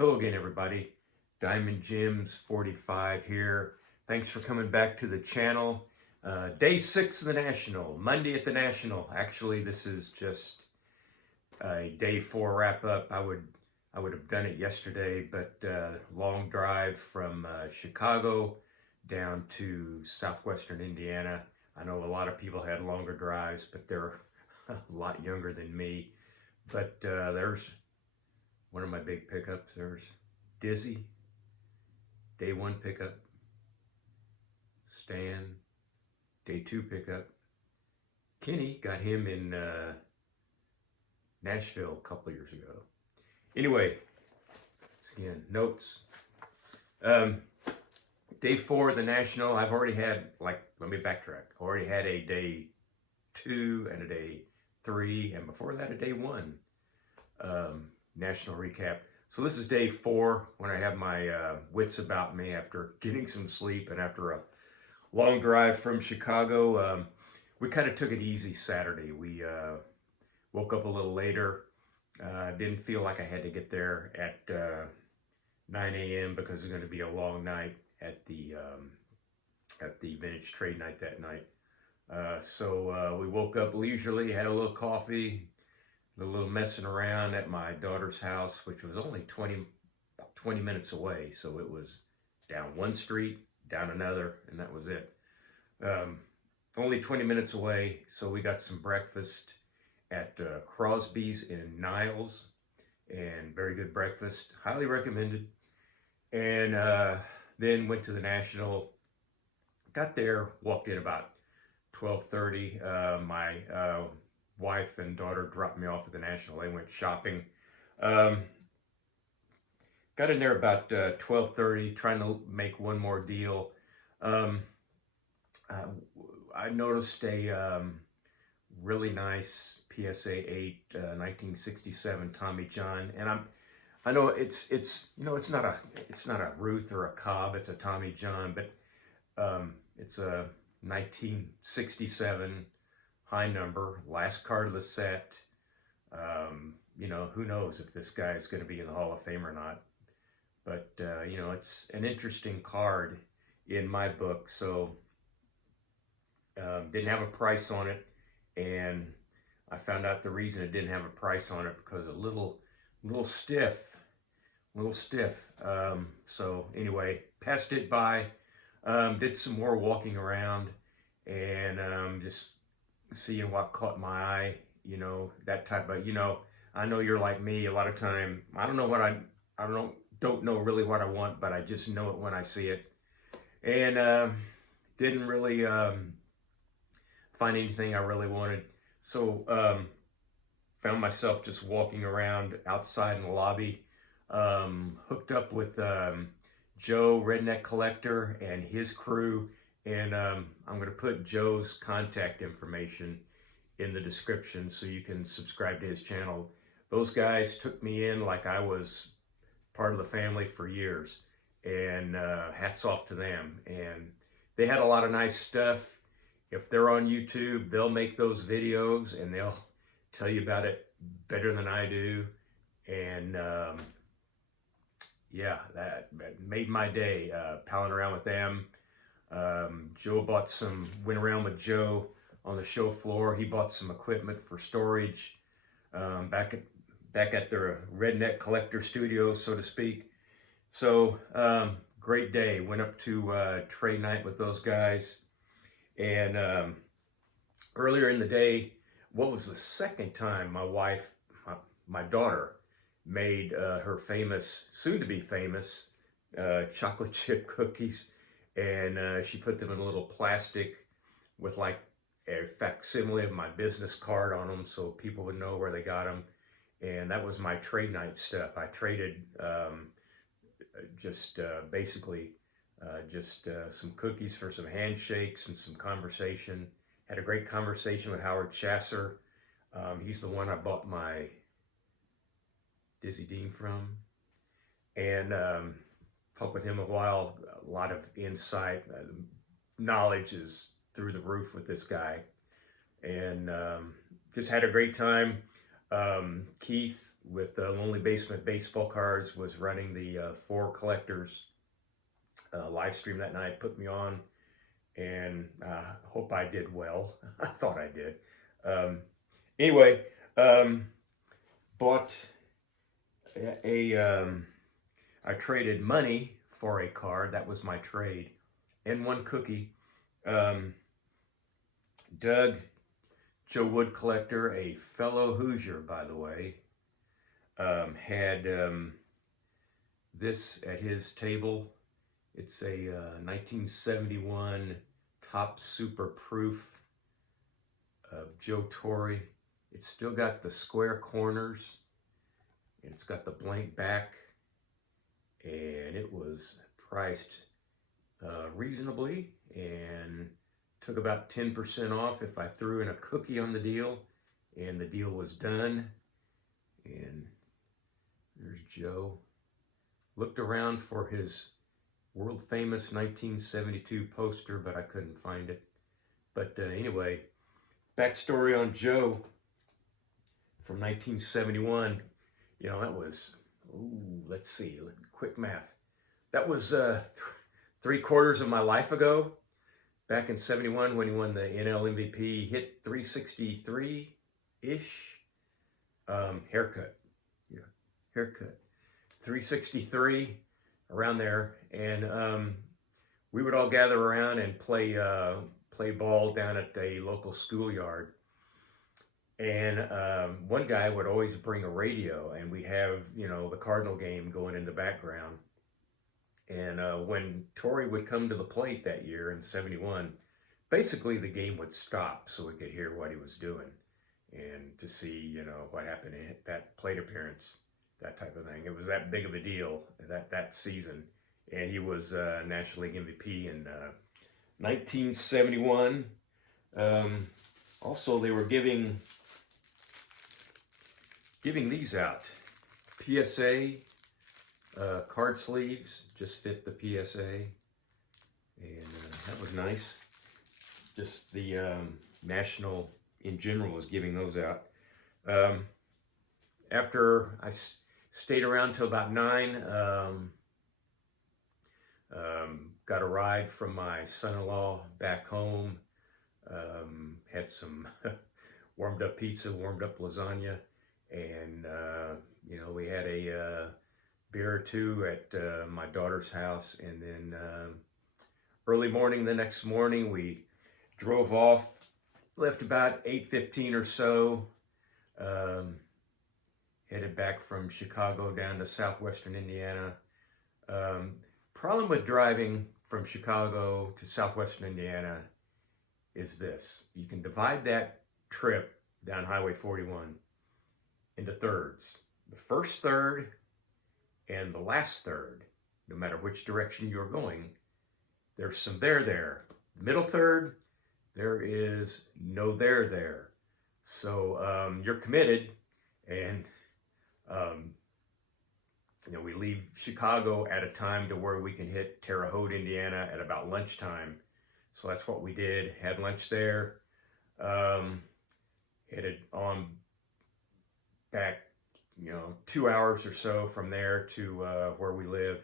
Hello again, everybody. Diamond Gems 45 here. Thanks for coming back to the channel. Day 6 of the National, Monday at the National. Actually, this is just a day 4 wrap up. I would have done it yesterday, but long drive from Chicago down to southwestern Indiana. I know a lot of people had longer drives, but they're a lot younger than me. But there's one of my big pickups. There's Dizzy, day 1 pickup. Stan, day 2 pickup. Kenny, got him in Nashville a couple years ago. Anyway, again, notes. Day 4 of the National, I've already had, let me backtrack. I already had a day 2 and a day 3, and before that a day 1 National recap. So this is day 4 when I have my wits about me after getting some sleep and after a long drive from Chicago. We kind of took it easy Saturday. We woke up a little later. Didn't feel like I had to get there at 9 a.m. because it's going to be a long night at the vintage trade night that night. So we woke up leisurely, had a little coffee, a little messing around at my daughter's house, which was only 20 minutes away. So it was down one street, down another, and that was it. Only 20 minutes away. So we got some breakfast at Crosby's in Niles, and very good breakfast, highly recommended. And then went to the National, got there, walked in about 12:30. My wife and daughter dropped me off at the National. They went shopping. Got in there about 12:30, trying to make one more deal. I noticed a really nice PSA 8 1967 Tommy John, and I know it's not a Ruth or a Cobb, it's a Tommy John, but it's a 1967 high number, last card of the set. Who knows if this guy is going to be in the Hall of Fame or not, but it's an interesting card in my book. So didn't have a price on it, and I found out the reason it didn't have a price on it because a little stiff. So anyway, passed it by, did some more walking around, and just seeing what caught my eye, that type of, I know you're like me. A lot of time, I don't know really what I want, but I just know it when I see it. And didn't really find anything I really wanted. So found myself just walking around outside in the lobby. Hooked up with Joe, Redneck Collector, and his crew. And I'm going to put Joe's contact information in the description so you can subscribe to his channel. Those guys took me in like I was part of the family for years. And hats off to them. And they had a lot of nice stuff. If they're on YouTube, they'll make those videos and they'll tell you about it better than I do. And yeah, that made my day, palling around with them. Joe went around with Joe on the show floor. He bought some equipment for storage back at the Redneck Collector studio, so to speak. So great day. Went up to trade night with those guys. And earlier in the day, what was the second time my daughter made her famous, soon-to-be famous, chocolate chip cookies. And she put them in a little plastic with like a facsimile of my business card on them so people would know where they got them. And that was my trade night stuff. I traded basically some cookies for some handshakes and some conversation. Had a great conversation with Howard Chasser. He's the one I bought my Dizzy Dean from. And talked with him a while. A lot of insight. Knowledge is through the roof with this guy. And just had a great time. Keith with Lonely Basement Baseball Cards was running the Four Collectors live stream that night, put me on, and hope I did well. I thought I did. Anyway, bought I traded money for a card. That was my trade, and one cookie. Doug, JoeWoodCollector, a fellow Hoosier, by the way, had this at his table. It's a 1971 Top Super Proof of Joe Torre. It's still got the square corners, and it's got the blank back, and it was priced reasonably, and took about 10% off if I threw in a cookie on the deal, and the deal was done. And there's Joe. Looked around for his world famous 1972 poster, but I couldn't find it. But anyway, backstory on Joe from 1971. You know, that was, let's see, quick math. That was 3/4 of my life ago. Back in 71 when he won the NL MVP, hit 363-ish. Haircut. Yeah, haircut. 363, around there. And we would all gather around and play ball down at a local schoolyard. And one guy would always bring a radio, and we'd have, you know, the Cardinal game going in the background. And when Torre would come to the plate that year in 71, basically the game would stop so we could hear what he was doing and to see, you know, what happened in that plate appearance, that type of thing. It was that big of a deal that season. And he was National League MVP in 1971. Also, they were giving these out. PSA card sleeves, just fit the PSA, and that was nice. Just the National in general was giving those out. After I stayed around till about 9, got a ride from my son-in-law back home, had some warmed up pizza, warmed up lasagna, and you know, we had a beer or two at my daughter's house, and then early morning the next morning we drove off, left about 8:15 or so, headed back from Chicago down to southwestern Indiana. Problem with driving from Chicago to southwestern Indiana is this: you can divide that trip down Highway 41 into thirds. The first third and the last third, no matter which direction you're going, there's some there. The middle third, there is no there. So you're committed, and you know, we leave Chicago at a time to where we can hit Terre Haute, Indiana at about lunchtime. So that's what we did, had lunch there, headed on back, you know, 2 hours or so from there to where we live.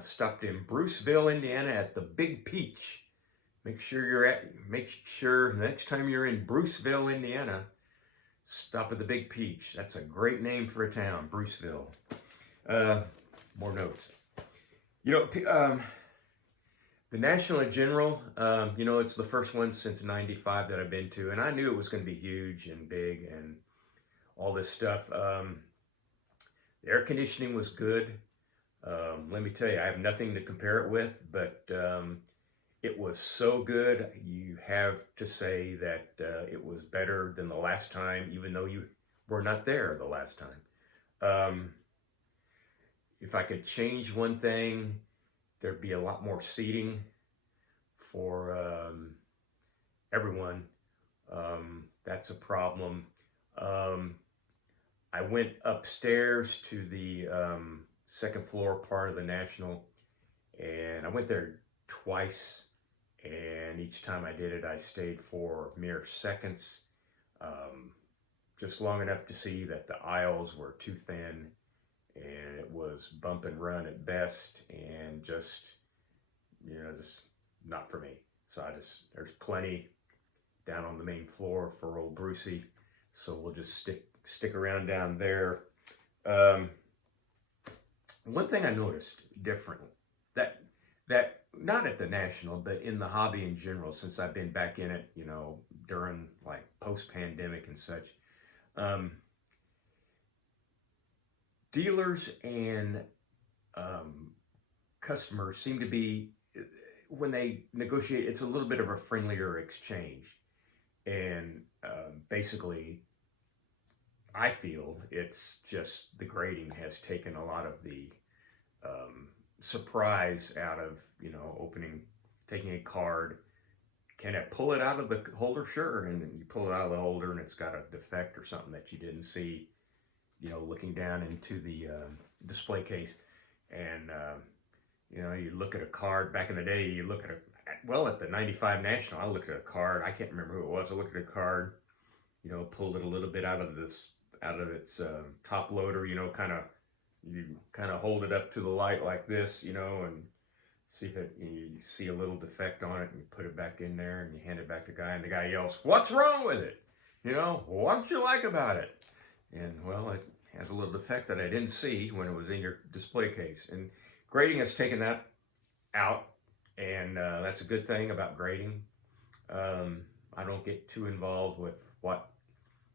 Stopped in Bruceville, Indiana at the Big Peach. Make sure next time you're in Bruceville, Indiana, stop at the Big Peach. That's a great name for a town, Bruceville. More notes. You know, the National in general, you know, it's the first one since '95 that I've been to, and I knew it was going to be huge and big and all this stuff. The air conditioning was good. Let me tell you, I have nothing to compare it with, but it was so good. You have to say that it was better than the last time, even though you were not there the last time. If I could change one thing, there'd be a lot more seating for everyone. That's a problem. I went upstairs to the second floor part of the National, and I went there twice, and each time I did it, I stayed for mere seconds. just long enough to see that the aisles were too thin and it was bump and run at best, and just, just not for me. So there's plenty down on the main floor for old Brucey. So we'll just stick around down there. One thing I noticed different, that not at the National, but in the hobby in general, since I've been back in it, during like post-pandemic and such, dealers and customers seem to be, when they negotiate, it's a little bit of a friendlier exchange. And basically, I feel it's just the grading has taken a lot of the surprise out of, taking a card. Can I pull it out of the holder? Sure. And then you pull it out of the holder and it's got a defect or something that you didn't see, looking down into the display case. And, you look at a card. Back in the day, you look at at the 95 National, I looked at a card. I can't remember who it was. I looked at a card, pulled it a little bit out of its top loader, you kind of hold it up to the light like this, and see if you see a little defect on it, and you put it back in there and you hand it back to the guy, and the guy yells, "What's wrong with it? What did you like about it?" And well, it has a little defect that I didn't see when it was in your display case. And grading has taken that out, and that's a good thing about grading. I don't get too involved with what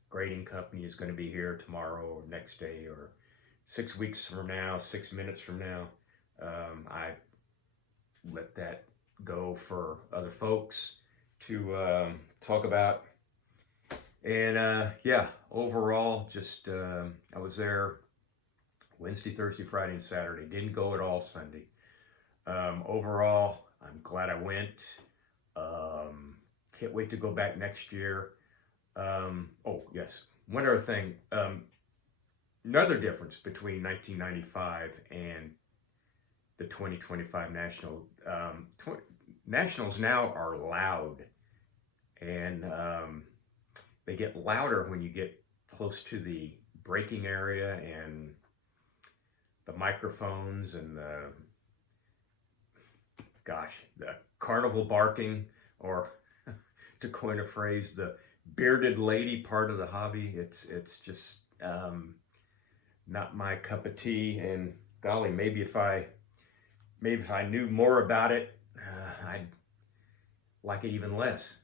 grading company is going to be here tomorrow or next day or 6 weeks from now, 6 minutes from now. I let that go for other folks to talk about. And yeah, overall, just I was there Wednesday, Thursday, Friday, and Saturday. Didn't go at all Sunday. Overall, I'm glad I went. Can't wait to go back next year. Oh, yes. One other thing. Another difference between 1995 and the 2025 National. Nationals now are loud. And they get louder when you get close to the braking area, and the microphones and the carnival barking, or to coin a phrase, the bearded lady part of the hobby. It's just not my cup of tea. And golly, maybe if I knew more about it, I'd like it even less.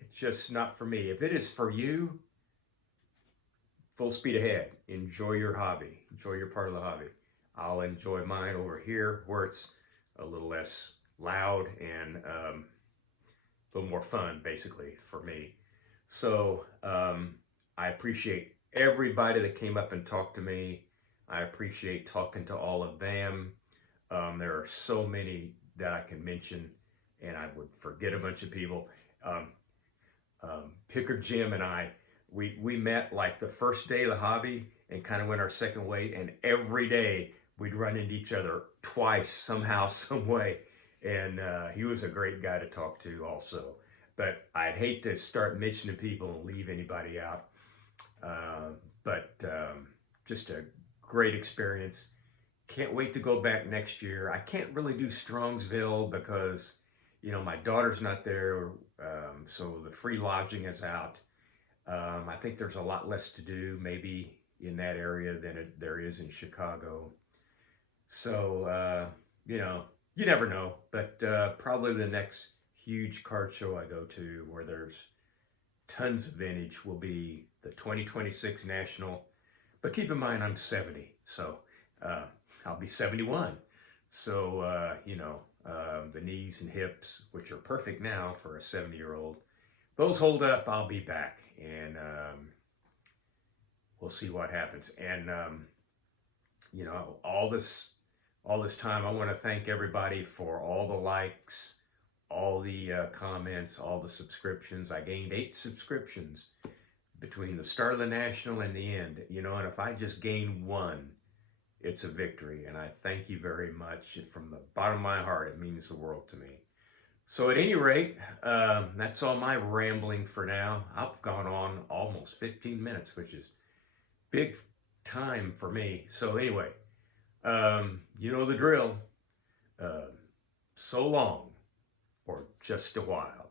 It's just not for me. If it is for you, full speed ahead. Enjoy your hobby. Enjoy your part of the hobby. I'll enjoy mine over here, where it's a little less loud and a little more fun, basically, for me. So I appreciate everybody that came up and talked to me. I appreciate talking to all of them. There are so many that I can mention, and I would forget a bunch of people. Picker Jim and I, we met like the first day of the hobby and kind of went our second way, and every day we'd run into each other twice somehow, some way. And he was a great guy to talk to also. But I'd hate to start mentioning people and leave anybody out. But just a great experience. Can't wait to go back next year. I can't really do Strongsville because, my daughter's not there. So the free lodging is out. I think there's a lot less to do maybe in that area than there is in Chicago. So, you never know. But probably the next huge card show I go to where there's tons of vintage will be the 2026 National. But keep in mind, I'm 70. So I'll be 71. So, the knees and hips, which are perfect now for a 70-year-old, those hold up. I'll be back, and we'll see what happens. And, all this time, I want to thank everybody for all the likes, all the comments, all the subscriptions. I gained 8 subscriptions between the start of the National and the end, and if I just gain 1, it's a victory. And I thank you very much. From the bottom of my heart, it means the world to me. So at any rate, that's all my rambling for now. I've gone on almost 15 minutes, which is big time for me. So anyway, you know the drill. Uh, so long, or just a while.